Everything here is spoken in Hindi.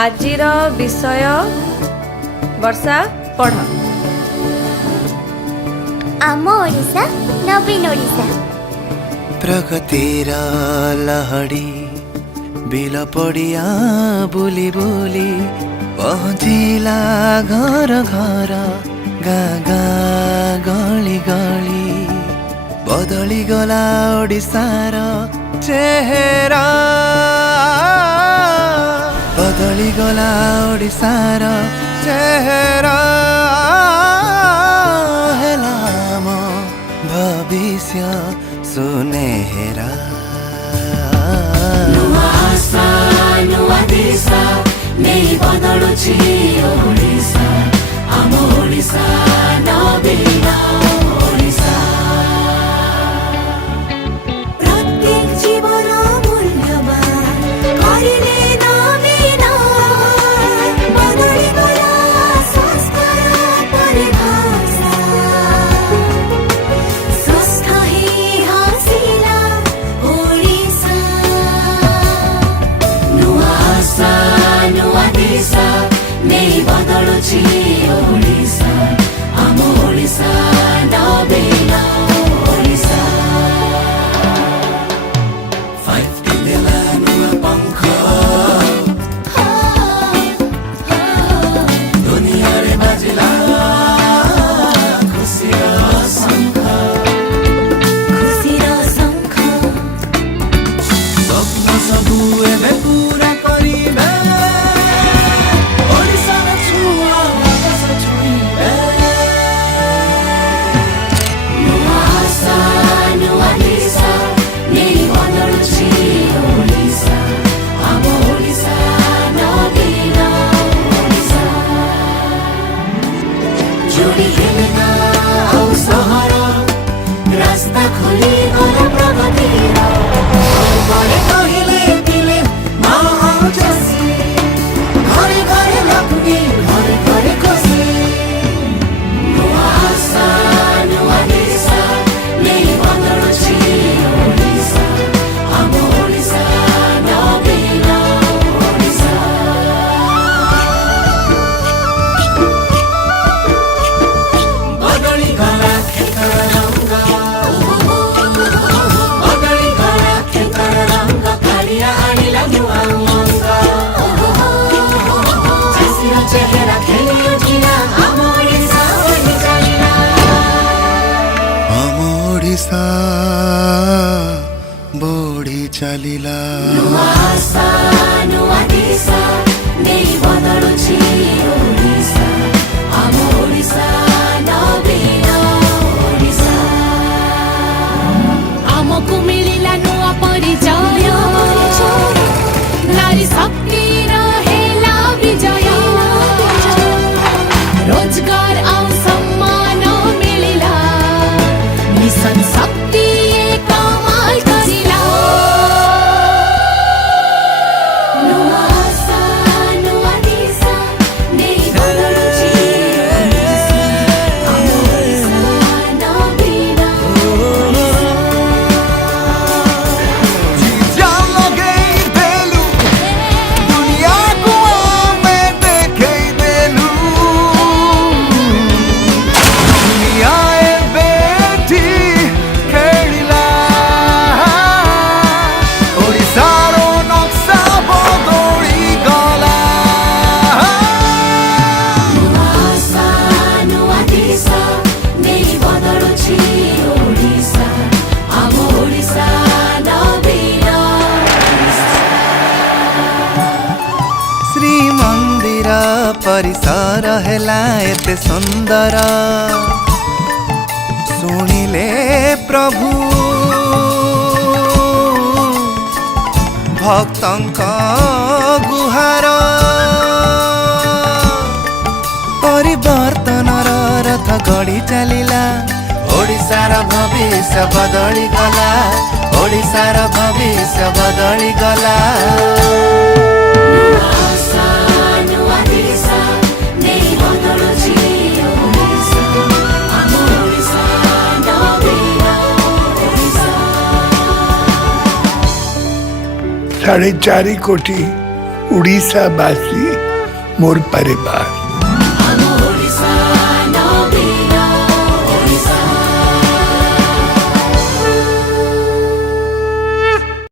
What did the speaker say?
आजिर विषय वर्षा पढ़। आम ओडिशा नवीन ओडिशा प्रगतिर लहडी बिल पड़िया बुली बुली पहुँचिला घर घर गाँ गाँ गली गली बदली गला ओडिशार चेहरा बदली गला ओडिशार चेहरा हेला म भविष्य सुनेहरा नुआ आशा नुआ दिशा नहीं बदलुछि ओडिशा आम ओडिशा नवीन ओडिशा प्रत्येक जीवन मूल्यवान करिले नवीन बदली गला संस्कार परिभाषा स्वस्थ ही हसिला ओडिशा नुआ आशा नुआ दिशा नहीं बदलुछि ओडिशा आम ओडिशा नवीन ओडिशा फाइटिदेला नुआ पंख दुनिया रे बाजिला खुशीर शंख खुशीर शंख स्वप्न सबु एबे पूरा करिबे ओडिशार छुआ आकाश छुइबे नुआ आशा नुआ दिशा नहीं बदलुछि ओडिशा आम ओडिशा नवीन ओडिशा जोड़ी हेले ना औ सहर रास्ता खोली गला प्रगतिर बड़े कहिले दिले माँ जसी घरे घरे लक्ष्मी घरे घरे खुशी नुआ आशा नुआ दिशा नहीं बदलुछि ओडिशा आम ओडिशा नवीन ओडिशा बदली गला खेतर रंग बदली गला खेतर रंग कालिया आनिला नुआ उमंग चाषीर चेहरा खेली उठिला आम ओडिशा ओढ़ी चालिला ଆମ ଓଡ଼ିଶା ବଢ଼ି ଚାଲିଲା नुआ आशा नुआ दिशा नहीं बदलुछि ओडिशा आम ओडिशा नवीन ओडिशा आमको मिलिला नुआ परिचय नारी शक्तिर हेला विजय रोजगार आउ सम्मान मिलिला मिशन शक्ति कमाल करिला नुआ आशा नुआ दिशा नहीं बदलुछि ओडिशा आम ओडिशा नवीन जान लगेई देलु दुनियाକୁ ଆମେ ଦେଖେଇ ଦେଲୁ ଦୁନିଆ ଏବେ ଏଠି ଖେଳିଲା ଓଡ଼ିଶାର ନକ୍ସା ବଦଳି ଗଲା नुआ आशा नुआ दिशा नहीं बदलुछि ओडिशा आम ओडिशा नवीन ଶ୍ରୀମନ୍ଦିର ପରିସର ହେଲା ଏତେ ସୁନ୍ଦର ଶୁଣିଲେ ପ୍ରଭୁ ଭକ୍ତଙ୍କ ଗୁହାର ପରିବର୍ତ୍ତନର ରଥ ଗଡ଼ି ଚାଲିଲା ଓଡ଼ିଶାର ଭବିଷ୍ୟ ବଦଳି ଗଲା ଓଡ଼ିଶାର ଭବିଷ୍ୟ ବଦଳି ଗଲା नुआ आशा नुआ दिशा नहीं बदलुछि ओडिशा आम ओडिशा नवीन ओडिशा 4.5 कोटी उड़ीसावासी मोर परिवार।